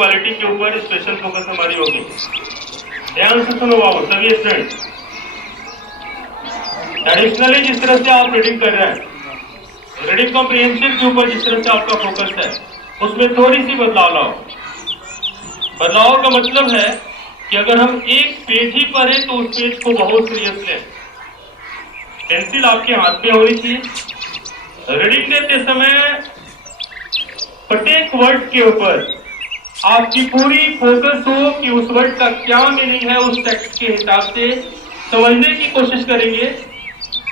Quality के ऊपर special focus हमारी होगी। ध्यान से सुनो बाबू सभी स्टूडेंट। एडिशनली जिस तरह से आप रीडिंग कर रहे हैं, रीडिंग कॉम्प्रिहेंशन के ऊपर जिस तरह से आपका फोकस है, उसमें थोड़ी सी बदलाव लाओ। बदलाव का मतलब है कि अगर हम एक पेज ही पढ़े तो उस पेज को बहुत सीरियस लें। पेंसिल आपके हाथ में होनी चाहिए। रीडिंग देते समय प्रत्येक वर्ड के ऊपर आपकी पूरी फोकस हो कि उस वर्ड का क्या मीनिंग है, उस टेक्स्ट के हिसाब से समझने की कोशिश करेंगे।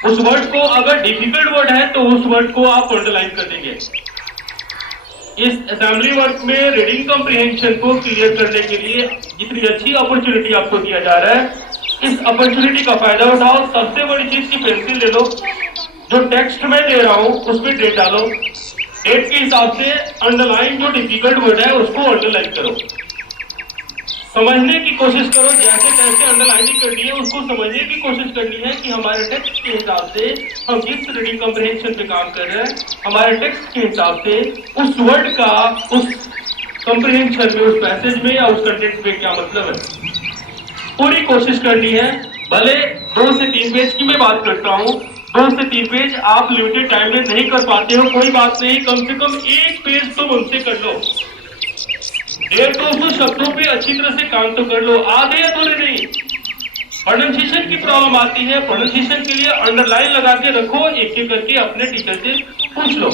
उस वर्ड को अगर डिफिकल्ट वर्ड है तो उस वर्ड को आप अंडरलाइन कर देंगे। इस असेंबली वर्क में रीडिंग कॉम्प्रिहेंशन को क्लियर करने के लिए जितनी अच्छी अपॉर्चुनिटी आपको दिया जा रहा है, इस अपॉर्चुनिटी का फायदा उठाओ। सबसे बड़ी चीज की पेंसिल ले लो, जो टेक्स्ट में दे रहा हूं उसमें डेट डालो, डेट के हिसाब से अंडरलाइन जो डिफिकल्ट वर्ड है उसको अंडरलाइन करो, समझने की कोशिश करो। जैसे कैसे अंडरलाइनिंग करनी है उसको समझने की कोशिश करनी है कि हमारे टेक्स्ट के हिसाब से हम जिस रीडिंग कॉम्प्रिहेंशन पे काम कर रहे हैं, हमारे टेक्स्ट के हिसाब से उस वर्ड का उस कॉम्प्रिहेंशन में, उस पैसेज में या उस कंटेंट में क्या मतलब है, पूरी कोशिश करनी है। भले 2 से 3 पेज की मैं बात करता हूँ, 2 से 3 पेज आप लिमिटेड टाइम में नहीं कर पाते हो, कोई बात नहीं, कम से कम 1 पेज तो मुझसे कर लो। 150-200 शब्दों पे अच्छी तरह से काम तो कर लो, आधे अधूरे नहीं। प्रोनाउंसिएशन की प्रॉब्लम आती है, प्रोनाउंसिएशन के लिए अंडरलाइन लगा के रखो, एक एक करके अपने टीचर से पूछ लो।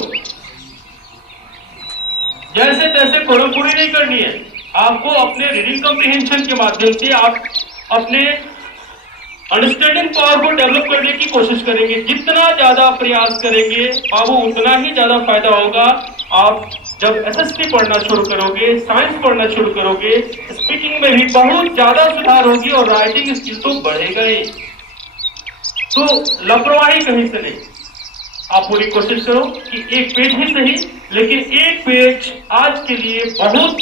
जैसे तैसे कोरम पूरी नहीं करनी है आपको। अपने रीडिंग कॉम्प्रिहेंशन के माध्यम से आप अपने अंडरस्टैंडिंग पावर को डेवलप करने की कोशिश करेंगे। जितना ज्यादा प्रयास करेंगे बाबू उतना ही ज्यादा फायदा होगा। आप जब एसएसटी पढ़ना शुरू करोगे, साइंस पढ़ना शुरू करोगे, स्पीकिंग में भी बहुत ज्यादा सुधार होगी और राइटिंग स्किल तो बढ़ेगा ही। तो लापरवाही कहीं से नहीं, आप पूरी कोशिश करो कि 1 पेज ही सही, लेकिन 1 पेज आज के लिए बहुत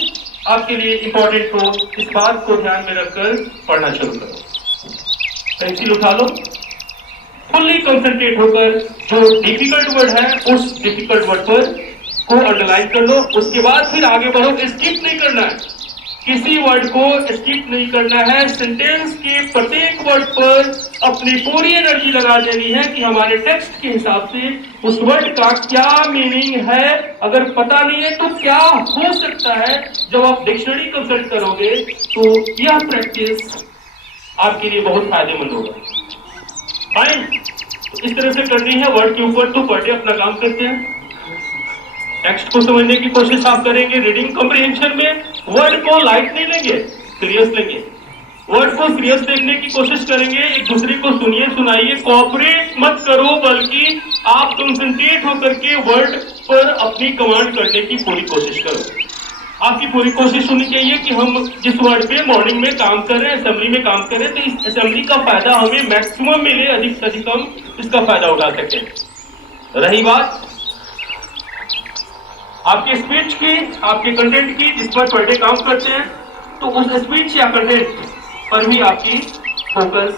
आपके लिए इंपॉर्टेंट हो, इस बात को ध्यान में रखकर पढ़ना शुरू करो। पेंसिल उठा लो, फुल्ली कंसंट्रेट होकर जो डिफिकल्ट वर्ड है उस डिफिकल्ट वर्ड पर को अंडरलाइन कर लो। उसके बाद फिर आगे बढ़ो। स्किप नहीं करना है, किसी वर्ड को स्किप नहीं करना है। सेंटेंस के प्रत्येक वर्ड पर अपनी पूरी एनर्जी लगा देनी है कि हमारे टेक्स्ट के हिसाब से उस वर्ड का क्या मीनिंग है। अगर पता नहीं है तो क्या हो सकता है, जब आप डिक्शनरी कंसल्ट करोगे तो यह प्रैक्टिस आपके लिए बहुत फायदेमंद होगा। फाइन, इस तरह से करनी है वर्ड के ऊपर। तो पढ़ के अपना काम करते हैं, टेक्स्ट को समझने की कोशिश आप करेंगे। रीडिंग कॉम्प्रिहेंशन में वर्ड को लाइट नहीं लेंगे, सीरियस लेंगे। वर्ड को सीरियस देखने की कोशिश करेंगे। एक दूसरे को सुनिए, सुनाइए, कोऑपरेट मत करो, बल्कि आप कंसंट्रेट होकर के वर्ड पर अपनी कमांड करने की पूरी कोशिश करो। आपकी पूरी कोशिश होनी चाहिए कि हम जिस वर्ड पे मॉर्निंग में काम कर रहे हैं, असेंबली में काम कर रहे हैं, तो इस असेंबली का फायदा हमें मैक्सिमम मिले, अधिक से अधिक हम इसका फायदा उठा सकें। रही बात आपके स्पीच की, आपके कंटेंट की, जिस पर पर डे काम करते हैं, तो उस स्पीच या कंटेंट पर भी आपकी फोकस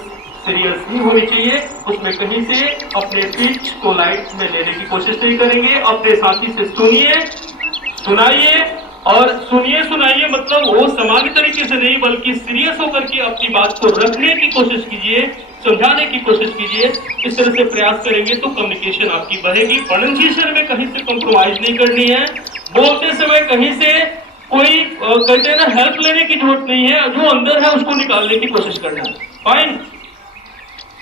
सीरियस ही होनी चाहिए। उसमें कहीं से अपने स्पीच को लाइट में लेने की कोशिश नहीं करेंगे। अपने साथी से सुनिए, सुनाइए, और सुनिए सुनाइए मतलब वो सामान्य तरीके से नहीं, बल्कि सीरियस होकर के अपनी बात को रखने की कोशिश कीजिए, समझाने की कोशिश कीजिए। इस तरह से प्रयास करेंगे तो कम्युनिकेशन आपकी बढ़ेगी। प्रोनाउंसिएशन में कहीं से कॉम्प्रोमाइज नहीं करनी है। बोलते समय कहीं से कोई कहते हैं ना, हेल्प लेने की जरूरत नहीं है, जो अंदर है उसको निकालने की कोशिश करना है। फाइन,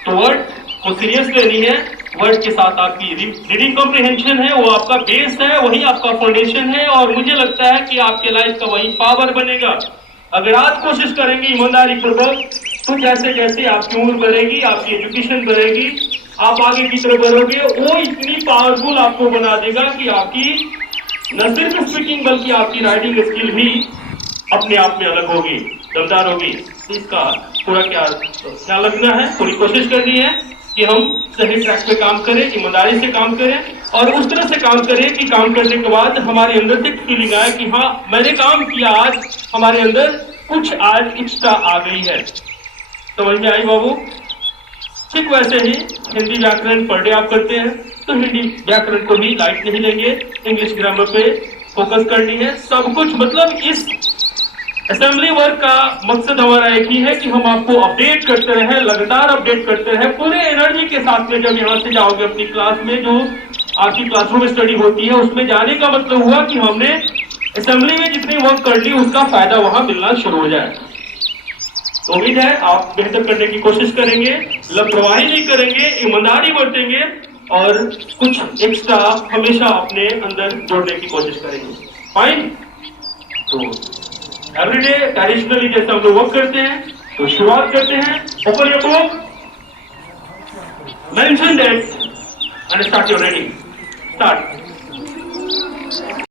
तो वर्ड को सीरियस लेनी है। वर्ड के साथ आपकी रीडिंग कॉम्प्रिहेंशन है, वो आपका बेस है, वही आपका फाउंडेशन है, और मुझे लगता है कि आपके लाइफ का वही पावर बनेगा। अगर आज कोशिश करेंगे ईमानदारी पूर्वक, तो जैसे जैसे आपकी उम्र बढ़ेगी, आपकी एजुकेशन बढ़ेगी, आप आगे की तरफ बढ़ोगे, वो इतनी पावरफुल आपको बना देगा कि आपकी न सिर्फ स्पीकिंग बल्कि आपकी राइटिंग स्किल भी अपने आप में अलग होगी, दमदार होगी। इसका पूरा ख्याल रखना है, पूरी कोशिश करनी है कि हम सही ट्रैक पे काम करें, ईमानदारी से काम करें, और उस तरह से काम करें कि काम करने के बाद हमारे अंदर से फीलिंग आए कि हाँ मैंने काम किया, आज हमारे अंदर कुछ आज एक्स्ट्रा आ गई है। समझ में आई बाबू? ठीक वैसे ही हिंदी व्याकरण पर डे आप करते हैं तो हिंदी व्याकरण को भी लाइट नहीं लेंगे, इंग्लिश ग्रामर पे फोकस करनी है। सब कुछ मतलब इस असेंबली वर्क का मकसद हमारा एक ही है कि हम आपको अपडेट करते रहे, लगातार अपडेट करते रहे पूरे एनर्जी के साथ में। जब यहां से जाओगे अपनी क्लास में, जो आपकी क्लासरूम स्टडी होती है, उसमें जाने का मतलब हुआ कि हमने असेंबली में जितनी वर्क कर ली उसका फायदा वहां मिलना शुरू हो जाए। तो उम्मीद है आप बेहतर करने की कोशिश करेंगे, लापरवाही नहीं करेंगे, ईमानदारी बरतेंगे और कुछ एक्स्ट्रा हमेशा अपने अंदर जोड़ने की कोशिश करेंगे। फाइन। तो एवरीडे ट्रेडिशनली जैसे हम लोग वर्क करते हैं, तो शुरुआत करते हैं। Open your book, mention that and start your reading. Start.